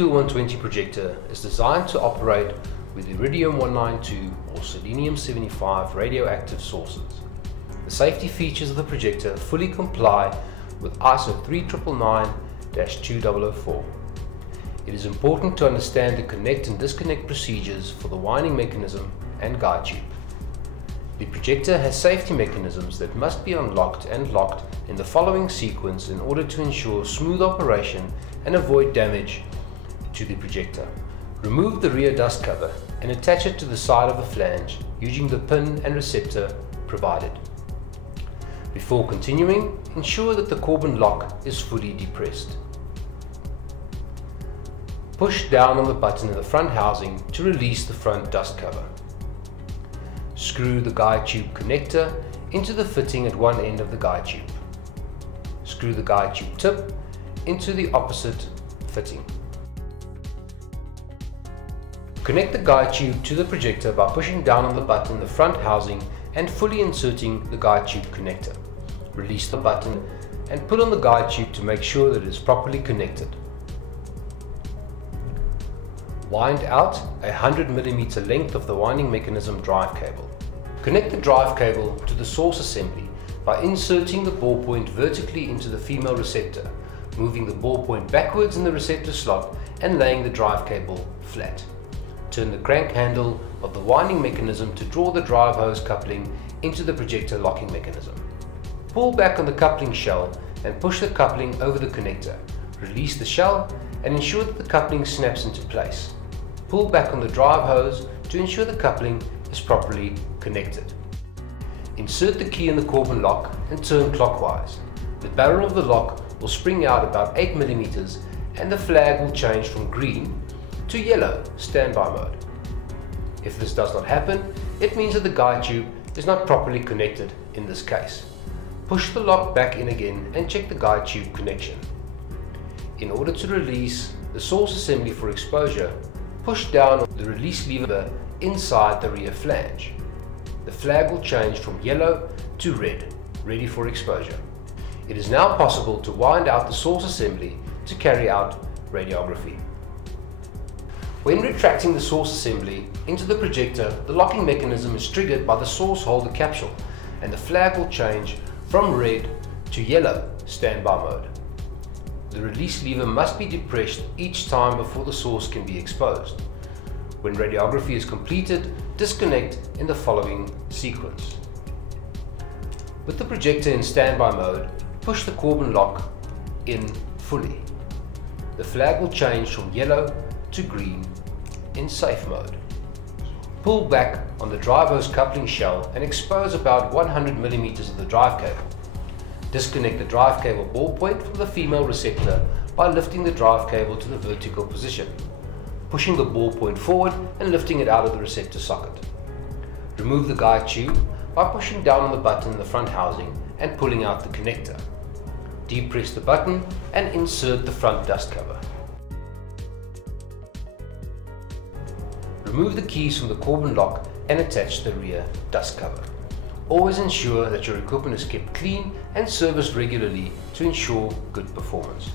22120 projector is designed to operate with Iridium 192 or Selenium-75 radioactive sources. The safety features of the projector fully comply with ISO 3999-2004. It is important to understand the connect and disconnect procedures for the winding mechanism and guide tube. The projector has safety mechanisms that must be unlocked and locked in the following sequence in order to ensure smooth operation and avoid damage to the projector. Remove the rear dust cover and attach it to the side of the flange using the pin and receptor provided. Before continuing, ensure that the Corbin lock is fully depressed. Push down on the button in the front housing to release the front dust cover. Screw the guide tube connector into the fitting at one end of the guide tube. Screw the guide tube tip into the opposite fitting. Connect the guide tube to the projector by pushing down on the button in the front housing and fully inserting the guide tube connector. Release the button and pull on the guide tube to make sure that it is properly connected. Wind out a 100 mm length of the winding mechanism drive cable. Connect the drive cable to the source assembly by inserting the ball point vertically into the female receptor, moving the ball point backwards in the receptor slot and laying the drive cable flat. Turn the crank handle of the winding mechanism to draw the drive hose coupling into the projector locking mechanism. Pull back on the coupling shell and push the coupling over the connector. Release the shell and ensure that the coupling snaps into place. Pull back on the drive hose to ensure the coupling is properly connected. Insert the key in the Corbin lock and turn clockwise. The barrel of the lock will spring out about 8 mm and the flag will change from green to yellow standby mode. If this does not happen, it means that the guide tube is not properly connected in this case. Push the lock back in again and check the guide tube connection. In order to release the source assembly for exposure, push down the release lever inside the rear flange. The flag will change from yellow to red, ready for exposure. It is now possible to wind out the source assembly to carry out radiography. When retracting the source assembly into the projector, the locking mechanism is triggered by the source holder capsule and the flag will change from red to yellow standby mode. The release lever must be depressed each time before the source can be exposed. When radiography is completed, disconnect in the following sequence. With the projector in standby mode, push the Corbin lock in fully. The flag will change from yellow to green in safe mode. Pull back on the drive hose coupling shell and expose about 100 mm of the drive cable. Disconnect the drive cable ball point from the female receptor by lifting the drive cable to the vertical position, pushing the ball point forward and lifting it out of the receptor socket. Remove the guide tube by pushing down on the button in the front housing and pulling out the connector. Depress the button and insert the front dust cover. Remove the keys from the Corbin lock and attach the rear dust cover. Always ensure that your equipment is kept clean and serviced regularly to ensure good performance.